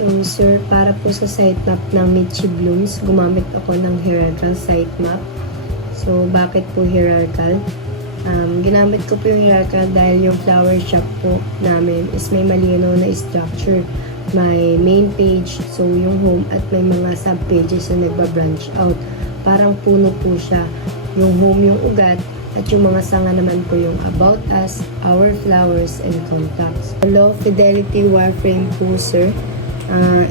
So sir, para po sa sitemap ng Michi Blooms, gumamit ako ng hierarchical sitemap. So bakit po hierarchical? Ginamit ko po yung hierarchical dahil yung flower shop po namin is may malinaw na structure. May main page, so yung home, at may mga sub-pages na nagba-branch out. Parang puno po siya. Yung home yung ugat, at yung mga sanga naman po yung about us, our flowers, and contacts. Low fidelity wireframe po sir.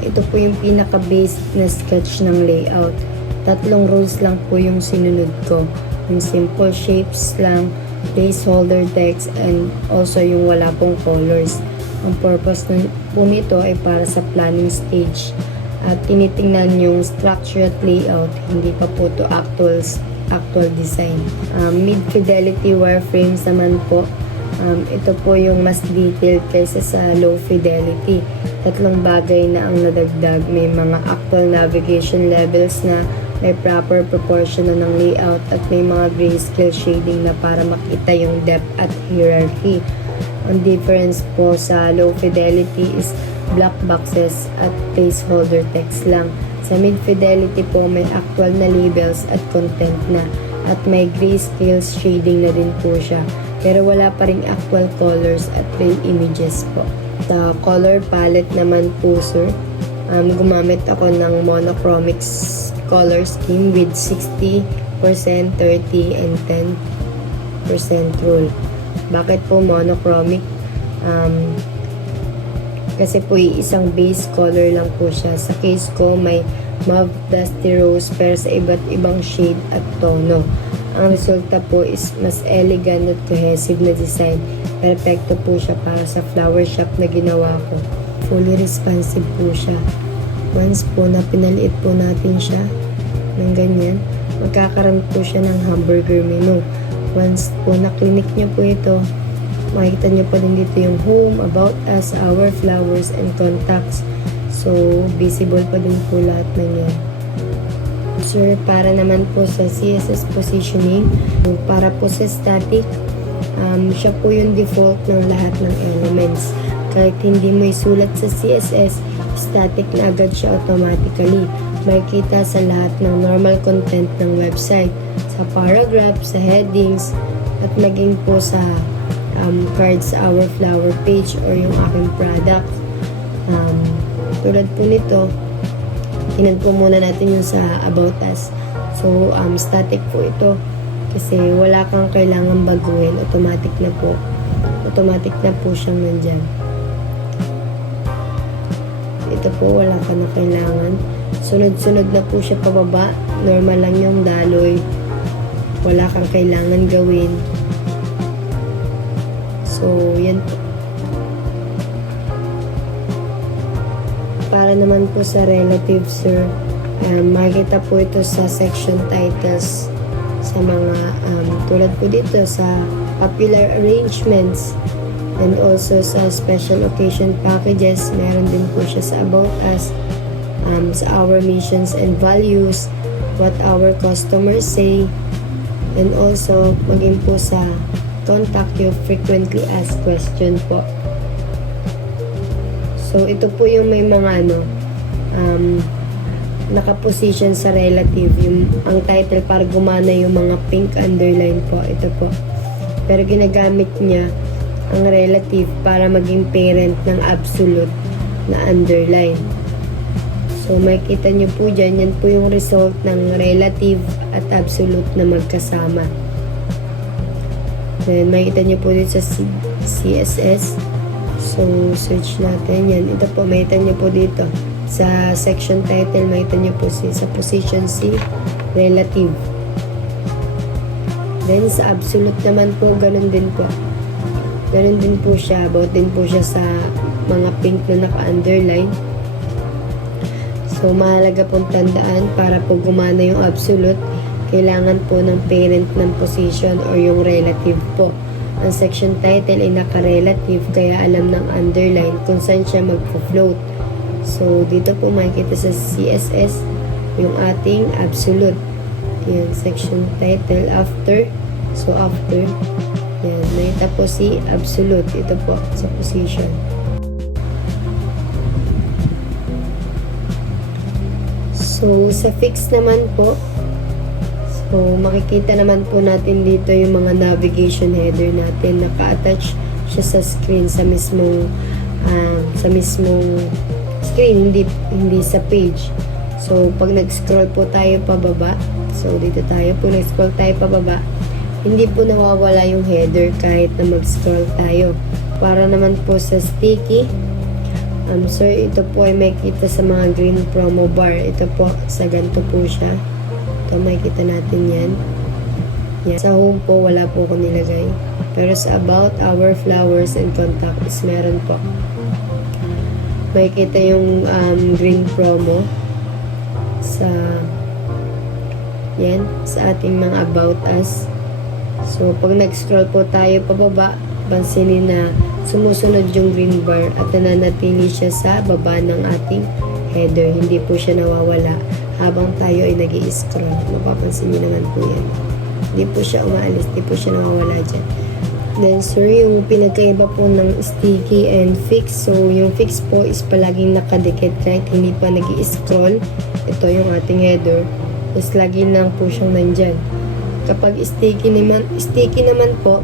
Ito po yung pinaka-base na sketch ng layout. 3 rows lang po yung sinunod ko. Yung simple shapes lang, placeholder text, and also yung wala pong colors. Ang purpose po nito ay para sa planning stage. At tinitingnan yung structure at layout, hindi pa po to actual design. Mid-fidelity wireframes naman po. Ito po yung mas detailed kaysa sa low fidelity. 3 bagay na ang nadagdag. May mga actual navigation levels na, may proper proportion na ng layout, at may mga grayscale shading na para makita yung depth at hierarchy. Ang difference po sa low fidelity is black boxes at placeholder text lang. Sa mid-fidelity po may actual na labels at content na, at may grayscale shading na din po siya. Pero wala pa ring actual colors at plain images po. Sa color palette naman po sir, gumamit ako ng monochromic color scheme with 60%, 30%, and 10% rule. Bakit po monochromic? Kasi po isang base color lang po siya. Sa case ko may mauve, dusty rose, pero sa iba't ibang shade at tono. Ang resulta po is mas elegant at cohesive na design. Perfecto po siya para sa flower shop na ginawa ko. Fully responsive po siya. Once po na pinaliit po natin siya ng ganyan, magkakaroon po siya ng hamburger menu. Once po na-clinic nyo po ito, makikita nyo po din dito yung home, about us, our flowers, and contacts. So, visible pa din po lahat ng yan. Sir, para naman po sa CSS positioning, para po sa static, siya po yung default ng lahat ng elements. Kahit hindi mo isulat sa CSS, static na agad siya automatically. Makikita sa lahat ng normal content ng website, sa paragraph, sa headings, at maging po sa cards sa our flower page or yung aking product. Tulad po nito, tinan po muna natin yung sa about us. So, static po ito kasi wala kang kailangan baguhin. Automatic na po. Automatic na po siyang nandyan. Ito po, wala ka na kailangan. Sunod-sunod na po siya pababa. Normal lang yung daloy. Wala kang kailangan gawin. So, yan po. Para naman po sa relative sir, makikita po ito sa section titles sa mga tulad po dito sa popular arrangements, and also sa special occasion packages. Meron din po siya sa about us, sa our missions and values, what our customers say, and also maging po sa contact you frequently asked question po. So, ito po yung may mga nakaposition sa relative. Ang title para gumana yung mga pink underline po. Ito po. Pero ginagamit niya ang relative para maging parent ng absolute na underline. So, makikita nyo po dyan. Yan po yung result ng relative at absolute na magkasama. Then, makikita nyo po dito sa CSS. So, search natin yan. Ito po, makita nyo po dito. Sa section title, makita nyo po sa position C, relative. Then, sa absolute naman po, ganun din po. Ganun din po siya. About din po siya sa mga pink na naka-underline. So, mahalaga pong tandaan para po gumana yung absolute, kailangan po ng parent ng position or yung relative po. Ang section title ay naka-relative, kaya alam ng underline kung saan siya magpo-float. So, dito po makikita sa CSS yung ating absolute. Yan, section title, after. So, after. Yan, nakita po si absolute. Ito po, sa position. So, sa fix naman po, so, makikita naman po natin dito yung mga navigation header natin. Naka-attach siya sa screen, sa mismong screen, hindi sa page. So, pag nag-scroll po tayo pababa, so, dito tayo, pag nag-scroll tayo pababa, hindi po nawawala yung header kahit na mag-scroll tayo. Para naman po sa sticky, so, ito po ay makikita sa mga green promo bar. Ito po, sa ganito po siya. Ito, makikita natin yan. Yan. Sa home po, wala po ko nilagay. Pero sa about, our flowers and contacts, meron po. Makikita yung green promo sa yan, sa ating mga about us. So, pag nag-scroll po tayo pababa, pansinin na sumusunod yung green bar at nananatili siya sa baba ng ating header. Hindi po siya nawawala habang tayo ay nag-i-scroll. Mapapansin niyo naman po yan. Hindi po siya umaalis, hindi po siya nawawala dyan. Then, sir, yung pinagkaiba po ng sticky and fix. So, yung fix po is palaging nakadikit kahit hindi pa nag-i-scroll. Ito yung ating header. Is lagi lang po siyang nandyan. Kapag sticky naman po,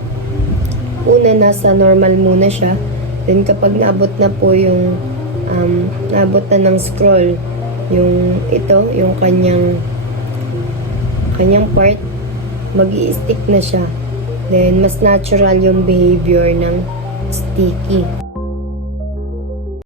una nasa normal muna siya. Then, kapag naabot na po yung naabot na ng scroll, yung ito, yung kanyang part, mag-i-stick na siya. Then, mas natural yung behavior ng sticky.